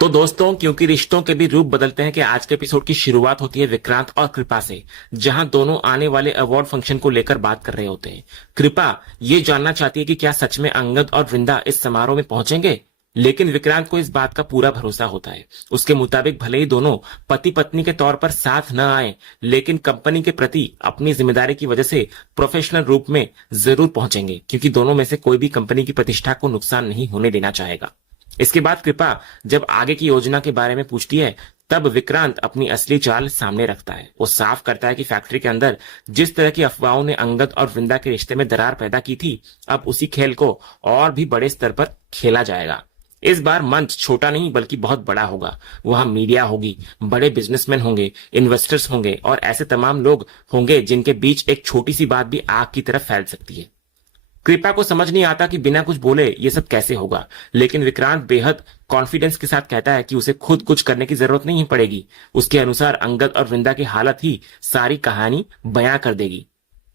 तो दोस्तों, क्योंकि रिश्तों के भी रूप बदलते हैं कि आज के एपिसोड की शुरुआत होती है विक्रांत और कृपा से, जहां दोनों आने वाले अवार्ड फंक्शन को लेकर बात कर रहे होते हैं। कृपा ये जानना चाहती है कि क्या सच में अंगद और वृंदा इस समारोह में पहुंचेंगे, लेकिन विक्रांत को इस बात का पूरा भरोसा होता है। उसके मुताबिक भले ही दोनों पति पत्नी के तौर पर साथ न आए, लेकिन कंपनी के प्रति अपनी जिम्मेदारी की वजह से प्रोफेशनल रूप में जरूर पहुंचेंगे, क्योंकि दोनों में से कोई भी कंपनी की प्रतिष्ठा को नुकसान नहीं होने देना चाहेगा। इसके बाद कृपा जब आगे की योजना के बारे में पूछती है, तब विक्रांत अपनी असली चाल सामने रखता है। वो साफ करता है कि फैक्ट्री के अंदर जिस तरह की अफवाहों ने अंगद और वृंदा के रिश्ते में दरार पैदा की थी, अब उसी खेल को और भी बड़े स्तर पर खेला जाएगा। इस बार मंच छोटा नहीं बल्कि बहुत बड़ा होगा। वहां मीडिया होगी, बड़े बिजनेसमैन होंगे, इन्वेस्टर्स होंगे और ऐसे तमाम लोग होंगे जिनके बीच एक छोटी सी बात भी आग की तरफ फैल सकती है। कृपा को समझ नहीं आता कि बिना कुछ बोले ये सब कैसे होगा, लेकिन विक्रांत बेहद कॉन्फिडेंस के साथ कहता है कि उसे खुद कुछ करने की जरूरत नहीं पड़ेगी। उसके अनुसार अंगद और वृंदा की हालत ही सारी कहानी बयां कर देगी।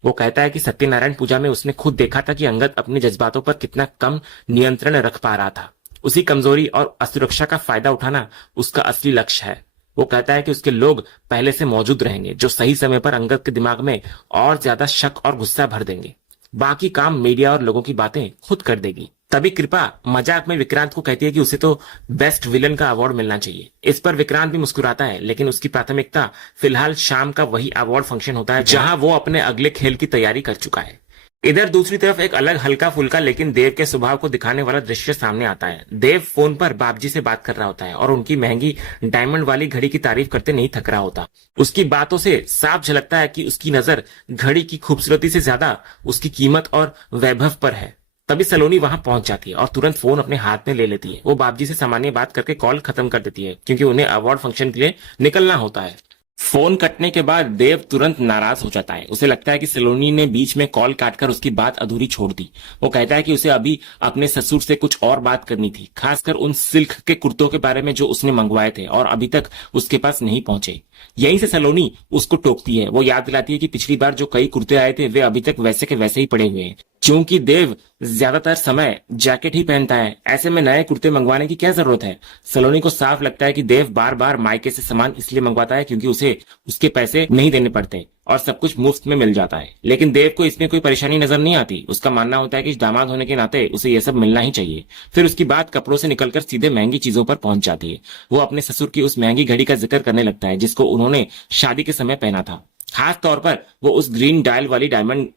वो कहता है कि सत्यनारायण पूजा में उसने खुद देखा था कि अंगद अपने जज्बातों पर कितना कम नियंत्रण रख पा रहा था। उसी कमजोरी और असुरक्षा का फायदा उठाना उसका असली लक्ष्य है। वो कहता है कि उसके लोग पहले से मौजूद रहेंगे, जो सही समय पर अंगद के दिमाग में और ज्यादा शक और गुस्सा भर देंगे। बाकी काम मीडिया और लोगों की बातें खुद कर देगी। तभी कृपा मजाक में विक्रांत को कहती है कि उसे तो बेस्ट विलन का अवार्ड मिलना चाहिए। इस पर विक्रांत भी मुस्कुराता है, लेकिन उसकी प्राथमिकता फिलहाल शाम का वही अवार्ड फंक्शन होता है जहां वो अपने अगले खेल की तैयारी कर चुका है। इधर दूसरी तरफ एक अलग हल्का फुल्का लेकिन देव के स्वभाव को दिखाने वाला दृश्य सामने आता है। देव फोन पर बाबजी से बात कर रहा होता है और उनकी महंगी डायमंड वाली घड़ी की तारीफ करते नहीं थक रहा होता। उसकी बातों से साफ झलकता है कि उसकी नजर घड़ी की खूबसूरती से ज्यादा उसकी कीमत और वैभव पर है। तभी सलोनी वहां पहुंच जाती है और तुरंत फोन अपने हाथ में ले लेती है। वो बाबजी से सामान्य बात करके कॉल खत्म कर देती है, क्योंकि उन्हें अवार्ड फंक्शन के लिए निकलना होता है। फोन कटने के बाद देव तुरंत नाराज हो जाता है। उसे लगता है कि सलोनी ने बीच में कॉल काटकर उसकी बात अधूरी छोड़ दी। वो कहता है कि उसे अभी अपने ससुर से कुछ और बात करनी थी, खासकर उन सिल्क के कुर्तों के बारे में जो उसने मंगवाए थे और अभी तक उसके पास नहीं पहुंचे। यहीं से सलोनी उसको टोकती है। वो याद दिलाती है कि पिछली बार जो कई कुर्ते आए थे वे अभी तक वैसे के वैसे ही पड़े हुए हैं, क्योंकि देव ज्यादातर समय जैकेट ही पहनता है। ऐसे में नए कुर्ते मंगवाने की क्या जरूरत है। सलोनी को साफ लगता है कि देव बार बार मायके से सामान इसलिए मंगवाता है क्योंकि उसे उसके पैसे नहीं देने पड़ते और सब कुछ मुफ्त में मिल जाता है। लेकिन देव को इसमें कोई परेशानी नजर नहीं आती। उसका मानना होता है कि दामाद होने के नाते उसे यह सब मिलना ही चाहिए। फिर उसकी बात कपड़ों से निकलकर सीधे महंगी चीजों पर पहुंच जाती है। वो अपने ससुर की उस महंगी घड़ी का जिक्र करने लगता है जिसको उन्होंने शादी के समय पहना था। खास तौर पर वो उस ग्रीन डायल वाली डायमंड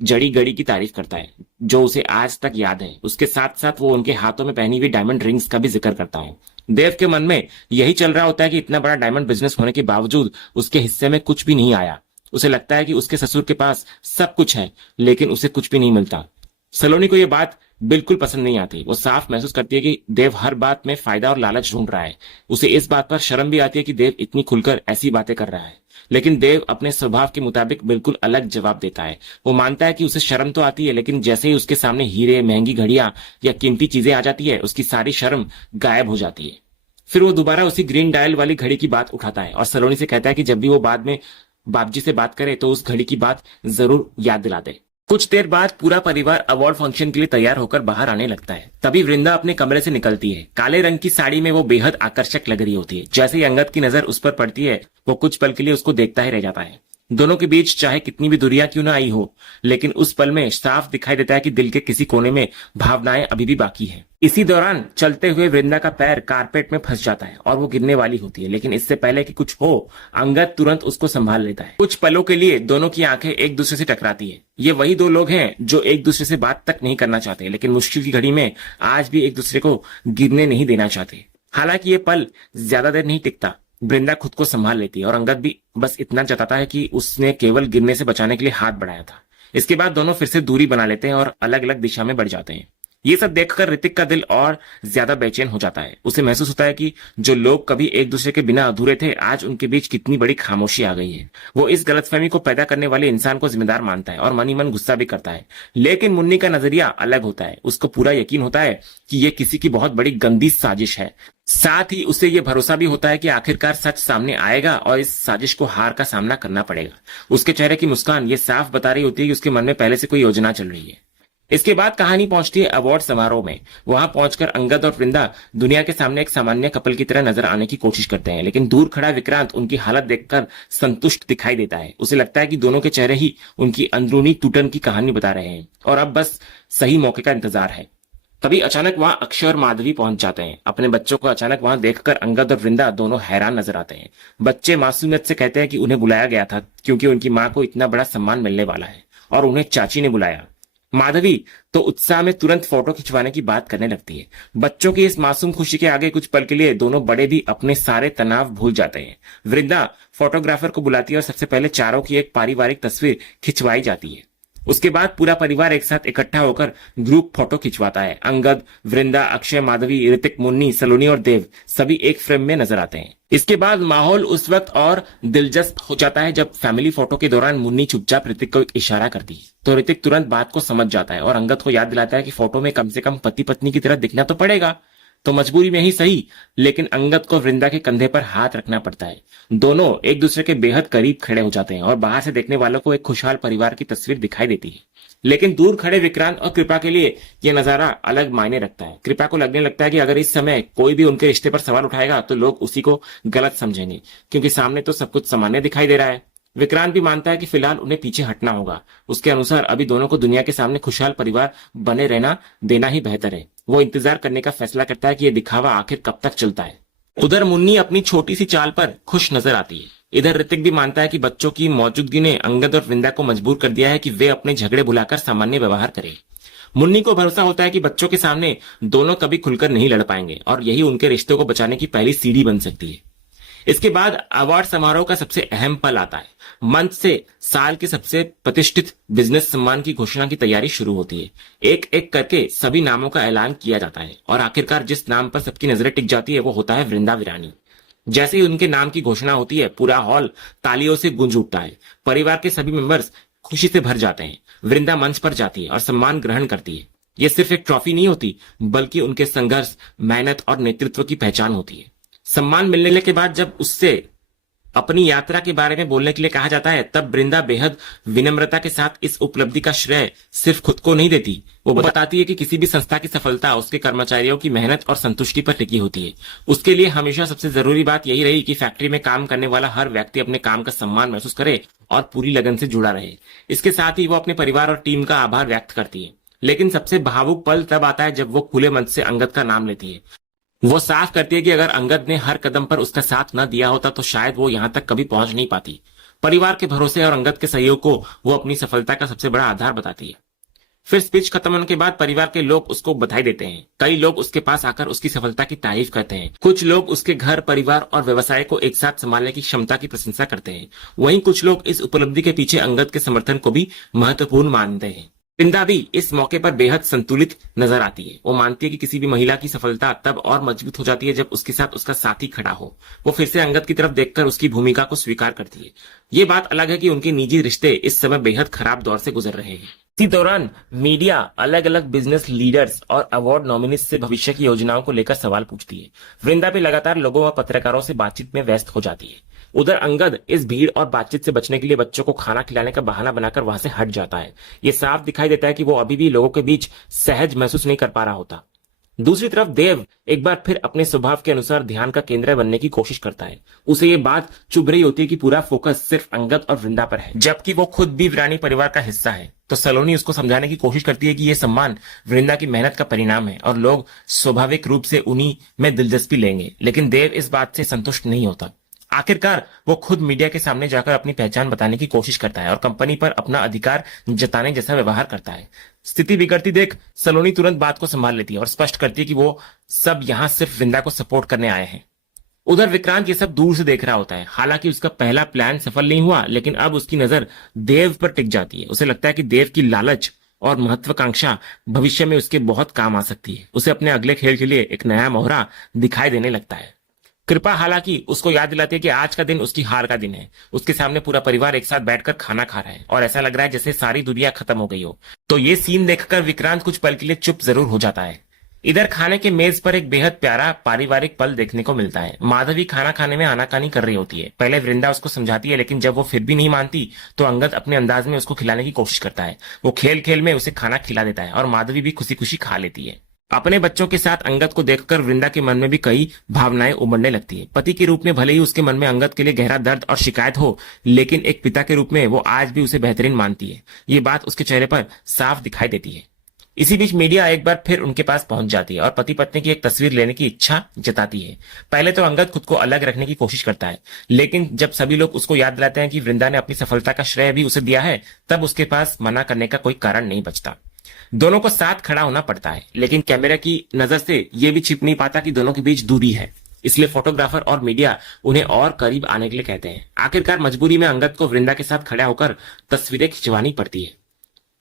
जड़ी घड़ी की तारीफ करता है जो उसे आज तक याद है। उसके साथ साथ वो उनके हाथों में पहनी हुई डायमंड रिंग्स का भी जिक्र करता है। देव के मन में यही चल रहा होता है कि इतना बड़ा डायमंड बिजनेस होने के बावजूद उसके हिस्से में कुछ भी नहीं आया। उसे लगता है कि उसके ससुर के पास सब कुछ है, लेकिन उसे कुछ भी नहीं मिलता। सलोनी को यह बात बिल्कुल पसंद नहीं आती। वो साफ महसूस करती है कि देव हर बात में फायदा और लालच ढूंढ रहा है। उसे इस बात पर शर्म भी आती है कि देव इतनी खुलकर ऐसी बातें कर रहा है, लेकिन देव अपने स्वभाव के मुताबिक बिल्कुल अलग जवाब देता है। वो मानता है कि उसे शर्म तो आती है, लेकिन जैसे ही उसके सामने हीरे, महंगी घड़ियां या कीमती चीजें आ जाती है, उसकी सारी शर्म गायब हो जाती है। फिर वो दोबारा उसी ग्रीन डायल वाली घड़ी की बात उठाता है और सलोनी से कहता है कि जब भी वो बाद में बाबजी से बात करे तो उस घड़ी की बात जरूर याद दिला दे। कुछ देर बाद पूरा परिवार अवार्ड फंक्शन के लिए तैयार होकर बाहर आने लगता है। तभी वृंदा अपने कमरे से निकलती है। काले रंग की साड़ी में वो बेहद आकर्षक लग रही होती है। जैसे ही अंगद की नजर उस पर पड़ती है, वो कुछ पल के लिए उसको देखता ही रह जाता है। दोनों के बीच चाहे कितनी भी दूरियां क्यों ना आई हो, लेकिन उस पल में साफ दिखाई देता है कि दिल के किसी कोने में भावनाएं अभी भी बाकी है। इसी दौरान चलते हुए वृंदा का पैर कारपेट में फंस जाता है और वो गिरने वाली होती है, लेकिन इससे पहले कि कुछ हो, अंगद तुरंत उसको संभाल लेता है। कुछ पलों के लिए दोनों की आंखें एक दूसरे से टकराती है। ये वही दो लोग हैं जो एक दूसरे से बात तक नहीं करना चाहते, लेकिन मुश्किल की घड़ी में आज भी एक दूसरे को गिरने नहीं देना चाहते। हालांकि ये पल ज्यादा देर नहीं टिकता। वृंदा खुद को संभाल लेती है और अंगद भी बस इतना जताता है कि उसने केवल गिरने से बचाने के लिए हाथ बढ़ाया था। इसके बाद दोनों फिर से दूरी बना लेते हैं और अलग अलग दिशा में बढ़ जाते हैं। ये सब देखकर ऋतिक का दिल और ज्यादा बेचैन हो जाता है। उसे महसूस होता है कि जो लोग कभी एक दूसरे के बिना अधूरे थे, आज उनके बीच कितनी बड़ी खामोशी आ गई है। वो इस गलतफहमी को पैदा करने वाले इंसान को जिम्मेदार मानता है और मन ही मन गुस्सा भी करता है। लेकिन मुन्नी का नजरिया अलग होता है। उसको पूरा यकीन होता है कि ये किसी की बहुत बड़ी गंदी साजिश है। साथ ही उसे ये भरोसा भी होता है कि आखिरकार सच सामने आएगा और इस साजिश को हार का सामना करना पड़ेगा। उसके चेहरे की मुस्कान ये साफ बता रही होती है कि उसके मन में पहले से कोई योजना चल रही है। इसके बाद कहानी पहुंचती है अवार्ड समारोह में। वहां पहुंचकर अंगद और वृंदा दुनिया के सामने एक सामान्य कपल की तरह नजर आने की कोशिश करते हैं, लेकिन दूर खड़ा विक्रांत उनकी हालत देखकर संतुष्ट दिखाई देता है। उसे लगता है कि दोनों के चेहरे ही उनकी अंदरूनी टूटन की कहानी बता रहे हैं और अब बस सही मौके का इंतजार है। तभी अचानक वहां अक्षय और माधवी पहुंच जाते हैं। अपने बच्चों को अचानक वहां देखकर अंगद और वृंदा दोनों हैरान नजर आते हैं। बच्चे मासूमियत से कहते हैं कि उन्हें बुलाया गया था क्योंकि उनकी मां को इतना बड़ा सम्मान मिलने वाला है और उन्हें चाची ने बुलाया। माधवी तो उत्साह में तुरंत फोटो खिंचवाने की बात करने लगती है। बच्चों की इस मासूम खुशी के आगे कुछ पल के लिए दोनों बड़े भी अपने सारे तनाव भूल जाते हैं। वृंदा फोटोग्राफर को बुलाती है और सबसे पहले चारों की एक पारिवारिक तस्वीर खिंचवाई जाती है। उसके बाद पूरा परिवार एक साथ इकट्ठा होकर ग्रुप फोटो खिंचवाता है। अंगद, वृंदा, अक्षय, माधवी, ऋतिक, मुन्नी, सलोनी और देव सभी एक फ्रेम में नजर आते हैं। इसके बाद माहौल उस वक्त और दिलचस्प हो जाता है जब फैमिली फोटो के दौरान मुन्नी चुपचाप ऋतिक को एक इशारा करती है तो ऋतिक तुरंत बात को समझ जाता है और अंगद को याद दिलाता है कि फोटो में कम से कम पति पत्नी की तरह दिखना तो पड़ेगा। तो मजबूरी में ही सही, लेकिन अंगद को वृंदा के कंधे पर हाथ रखना पड़ता है। दोनों एक दूसरे के बेहद करीब खड़े हो जाते हैं और बाहर से देखने वालों को एक खुशहाल परिवार की तस्वीर दिखाई देती है। लेकिन दूर खड़े विक्रांत और कृपा के लिए यह नजारा अलग मायने रखता है। कृपा को लगने लगता है कि अगर इस समय कोई भी उनके रिश्ते पर सवाल उठाएगा तो लोग उसी को गलत समझेंगे, क्योंकि सामने तो सब कुछ सामान्य दिखाई दे रहा है। विक्रांत भी मानता है कि फिलहाल उन्हें पीछे हटना होगा। उसके अनुसार अभी दोनों को दुनिया के सामने खुशहाल परिवार बने रहना देना ही बेहतर है। वो इंतजार करने का फैसला करता है कि यह दिखावा आखिर कब तक चलता है। उधर मुन्नी अपनी छोटी सी चाल पर खुश नजर आती है। इधर ऋतिक भी मानता है कि बच्चों की मौजूदगी ने अंगद और वृंदा को मजबूर कर दिया है कि वे अपने झगड़े भुलाकर सामान्य व्यवहार करें। मुन्नी को भरोसा होता है कि बच्चों के सामने दोनों कभी खुलकर नहीं लड़ पाएंगे और यही उनके रिश्ते को बचाने की पहली सीढ़ी बन सकती है। इसके बाद अवार्ड समारोह का सबसे अहम पल आता है। मंच से साल के सबसे प्रतिष्ठित बिजनेस सम्मान की घोषणा की तैयारी शुरू होती है। एक एक करके सभी नामों का ऐलान किया जाता है और आखिरकार जिस नाम पर सबकी नजरें टिक जाती है वो होता है वृंदा वीरानी। जैसे ही उनके नाम की घोषणा होती है पूरा हॉल तालियों से गूंज उठता है। परिवार के सभी मेंबर्स खुशी से भर जाते हैं। वृंदा मंच पर जाती है और सम्मान ग्रहण करती है। यह सिर्फ एक ट्रॉफी नहीं होती, बल्कि उनके संघर्ष, मेहनत और नेतृत्व की पहचान होती है। सम्मान मिलने के बाद जब उससे अपनी यात्रा के बारे में बोलने के लिए कहा जाता है तब वृंदा बेहद विनम्रता के साथ इस उपलब्धि का श्रेय सिर्फ खुद को नहीं देती। वो बताती है कि किसी भी संस्था की सफलता उसके कर्मचारियों की मेहनत और संतुष्टि पर टिकी होती है। उसके लिए हमेशा सबसे जरूरी बात यही रही कि फैक्ट्री में काम करने वाला हर व्यक्ति अपने काम का सम्मान महसूस करे और पूरी लगन से जुड़ा रहे। इसके साथ ही वो अपने परिवार और टीम का आभार व्यक्त करती है। लेकिन सबसे भावुक पल तब आता है जब वो खुले मन से अंगद का नाम लेती है। वो साफ करती है कि अगर अंगद ने हर कदम पर उसका साथ न दिया होता तो शायद वो यहां तक कभी पहुंच नहीं पाती। परिवार के भरोसे और अंगद के सहयोग को वो अपनी सफलता का सबसे बड़ा आधार बताती है। फिर स्पीच खत्म होने के बाद परिवार के लोग उसको बधाई देते हैं। कई लोग उसके पास आकर उसकी सफलता की तारीफ करते हैं। कुछ लोग उसके घर, परिवार और व्यवसाय को एक साथ संभालने की क्षमता की प्रशंसा करते हैं। वहीं कुछ लोग इस उपलब्धि के पीछे अंगद के समर्थन को भी महत्वपूर्ण मानते हैं। वृंदा भी इस मौके पर बेहद संतुलित नजर आती है। वो मानती है कि किसी भी महिला की सफलता तब और मजबूत हो जाती है जब उसके साथ उसका साथी खड़ा हो। वो फिर से अंगद की तरफ देखकर उसकी भूमिका को स्वीकार करती है। ये बात अलग है कि उनके निजी रिश्ते इस समय बेहद खराब दौर से गुजर रहे हैं। इसी दौरान मीडिया अलग अलग बिजनेस लीडर्स और अवार्ड नॉमिनीज से भविष्य की योजनाओं को लेकर सवाल पूछती है। वृंदा भी लगातार लोगों और पत्रकारों से बातचीत में व्यस्त हो जाती है। उधर अंगद इस भीड़ और बातचीत से बचने के लिए बच्चों को खाना खिलाने का बहाना बनाकर वहां से हट जाता है। ये साफ दिखाई देता है कि वो अभी भी लोगों के बीच सहज महसूस नहीं कर पा रहा होता। दूसरी तरफ देव एक बार फिर अपने स्वभाव के अनुसार ध्यान का केंद्र बनने की कोशिश करता है। उसे ये बात चुभ रही होती है कि पूरा फोकस सिर्फ अंगद और वृंदा पर है, जबकि वो खुद भी वीरानी परिवार का हिस्सा है। तो सलोनी उसको समझाने की कोशिश करती है कि ये सम्मान वृंदा की मेहनत का परिणाम है और लोग स्वाभाविक रूप से उन्हीं में दिलचस्पी लेंगे। लेकिन देव इस बात से संतुष्ट नहीं होता। आखिरकार वो खुद मीडिया के सामने जाकर अपनी पहचान बताने की कोशिश करता है और कंपनी पर अपना अधिकार जताने जैसा व्यवहार करता है। स्थिति बिगड़ती देख सलोनी तुरंत बात को संभाल लेती है और स्पष्ट करती है कि वो सब यहाँ सिर्फ वृंदा को सपोर्ट करने आए हैं। उधर विक्रांत ये सब दूर से देख रहा होता है। हालांकि उसका पहला प्लान सफल नहीं हुआ, लेकिन अब उसकी नजर देव पर टिक जाती है। उसे लगता है कि देव की लालच और महत्वाकांक्षा भविष्य में उसके बहुत काम आ सकती है। उसे अपने अगले खेल के लिए एक नया मोहरा दिखाई देने लगता है। कृपा हालांकि उसको याद दिलाती है कि आज का दिन उसकी हार का दिन है। उसके सामने पूरा परिवार एक साथ बैठकर खाना खा रहा है और ऐसा लग रहा है जैसे सारी दुनिया खत्म हो गई हो। तो ये सीन देखकर विक्रांत कुछ पल के लिए चुप जरूर हो जाता है। इधर खाने के मेज पर एक बेहद प्यारा पारिवारिक पल देखने को मिलता है। माधवी खाना खाने में आनाकानी कर रही होती है। पहले वृंदा उसको समझाती है, लेकिन जब वो फिर भी नहीं मानती तो अंगद अपने अंदाज में उसको खिलाने की कोशिश करता है। वो खेल खेल में उसे खाना खिला देता है और माधवी भी खुशी खुशी खा लेती है। अपने बच्चों के साथ अंगद को देखकर वृंदा के मन में भी कई भावनाएं उमड़ने लगती है। पति के रूप में भले ही उसके मन में अंगद के लिए गहरा दर्द और शिकायत हो, लेकिन एक पिता के रूप में वो आज भी उसे बेहतरीन मानती है। ये बात उसके चेहरे पर साफ दिखाई देती है। इसी बीच मीडिया एक बार फिर उनके पास पहुंच जाती है और पति पत्नी की एक तस्वीर लेने की इच्छा जताती है। पहले तो अंगद खुद को अलग रखने की कोशिश करता है, लेकिन जब सभी लोग उसको याद दिलाते हैं कि वृंदा ने अपनी सफलता का श्रेय भी उसे दिया है, तब उसके पास मना करने का कोई कारण नहीं बचता। दोनों को साथ खड़ा होना पड़ता है, लेकिन कैमरा की नजर से यह भी छिप नहीं पाता कि दोनों के बीच दूरी है। इसलिए फोटोग्राफर और मीडिया उन्हें और करीब आने के लिए कहते हैं। आखिरकार मजबूरी में अंगद को वृंदा के साथ खड़ा होकर तस्वीरें खिंचवानी पड़ती है।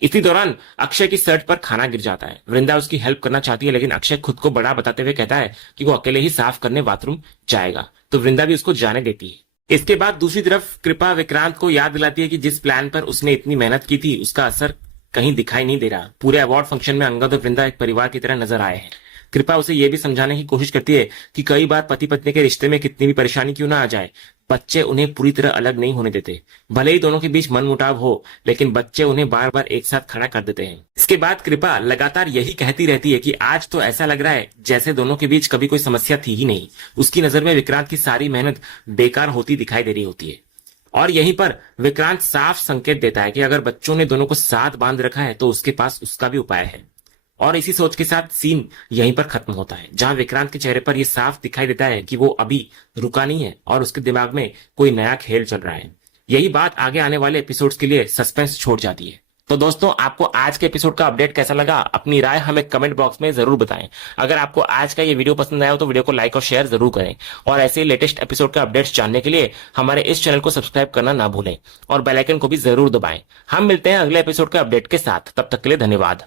इसी दौरान अक्षय की शर्ट पर खाना गिर जाता है। वृंदा उसकी हेल्प करना चाहती है, लेकिन अक्षय खुद को बड़ा बताते हुए कहता है कि वो अकेले ही साफ करने बाथरूम जाएगा, तो वृंदा भी उसको जाने देती है। इसके बाद दूसरी तरफ कृपा विक्रांत को याद दिलाती है कि जिस प्लान पर उसने इतनी मेहनत की थी उसका असर कहीं दिखाई नहीं दे रहा। पूरे अवार्ड फंक्शन में अंगद और वृंदा एक परिवार की तरह नजर आए हैं। कृपा उसे यह भी समझाने की कोशिश करती है कि कई बार पति पत्नी के रिश्ते में कितनी भी परेशानी क्यों ना आ जाए, बच्चे उन्हें पूरी तरह अलग नहीं होने देते। भले ही दोनों के बीच मनमुटाव हो, लेकिन बच्चे उन्हें बार बार एक साथ खड़ा कर देते हैं। इसके बाद कृपा लगातार यही कहती रहती है कि आज तो ऐसा लग रहा है जैसे दोनों के बीच कभी कोई समस्या थी ही नहीं। उसकी नजर में विक्रांत की सारी मेहनत बेकार होती दिखाई दे रही होती है। और यहीं पर विक्रांत साफ संकेत देता है कि अगर बच्चों ने दोनों को साथ बांध रखा है तो उसके पास उसका भी उपाय है। और इसी सोच के साथ सीन यहीं पर खत्म होता है, जहां विक्रांत के चेहरे पर यह साफ दिखाई देता है कि वो अभी रुका नहीं है और उसके दिमाग में कोई नया खेल चल रहा है। यही बात आगे आने वाले एपिसोड्स के लिए सस्पेंस छोड़ जाती है। तो दोस्तों, आपको आज के एपिसोड का अपडेट कैसा लगा, अपनी राय हमें कमेंट बॉक्स में जरूर बताएं। अगर आपको आज का ये वीडियो पसंद आया हो तो वीडियो को लाइक और शेयर जरूर करें, और ऐसे लेटेस्ट एपिसोड का अपडेट्स जानने के लिए हमारे इस चैनल को सब्सक्राइब करना ना भूलें और बेल आइकन को भी जरूर दबाएं। हम मिलते हैं अगले एपिसोड के अपडेट के साथ, तब तक के लिए धन्यवाद।